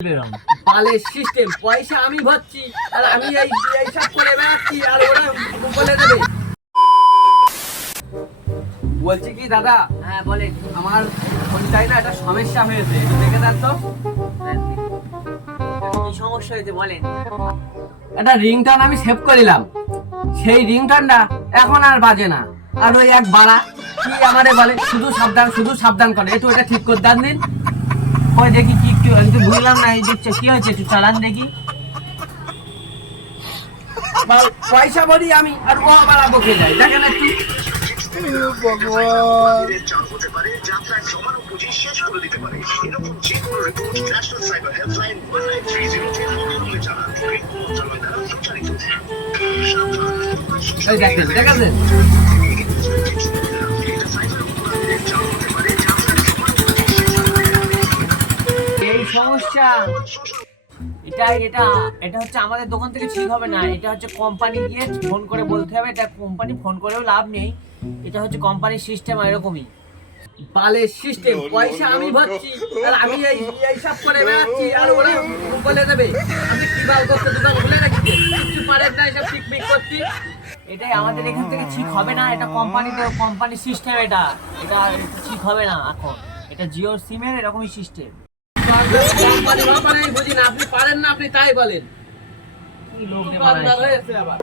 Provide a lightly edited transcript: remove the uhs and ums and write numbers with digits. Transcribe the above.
পালের সিস্টেম, পয়সা আমি ভরছি আর আমি এইসব করে বেড়াচ্ছি আর ওরা বলে দেবে। বলছি কি দাদা? হ্যাঁ বলেন। আমার ফোনটাই না একটা সমস্যা হয়েছে, একটু দেখে দেন তো। কি সমস্যা হয়েছে বলেন। একটা রিংটন আমি সেভ করিলাম, সেই রিংটনটা এখন আর বাজে না। আর ওই এক বাড়া কি আমারে বলে শুধু সাবধান করে, একটু এটা ঠিক করে দেন দিন। ওই দেখি কি একটু একটু বুঝলাম না, এই দেখছো কি হয়েছে একটু চালান দেখি। পয়সা ভরি আমি আর ও বাড়া বকে যায়, দেখেন একটু। দেখেন দেখেন এই সমস্যা এটা এটা এটা হচ্ছে আমাদের দোকান থেকে ঠিক হবে না, এটা হচ্ছে কোম্পানি গিয়ে ফোন করে বলতে হবে। এটা কোম্পানি ফোন করেও লাভ নেই, এটা হচ্ছে কোম্পানির সিস্টেম এরকমই। পালের সিস্টেম, পয়সা আমি ভরছি আর আমি এইসব করে বেড়াচ্ছি আর ওরা বলে দেবে। আমি কি বাল করতে দোকান খুলে রাখছি, কিছু পারেন না এসব ঠিক মিক করছি। এটাই আমাদের এখান থেকে ঠিক হবে না, এটা কোম্পানির সিস্টেম, এটা এটা ঠিক হবে না এখন। এটা জিও সিমের এরকমই সিস্টেম। কোম্পানি ব্যাপারে বুঝি না, আপনি পারেন না, আপনি তাই বলেন। কি লোক রে দোকানদার বানাইছে। হয়েছে আবার।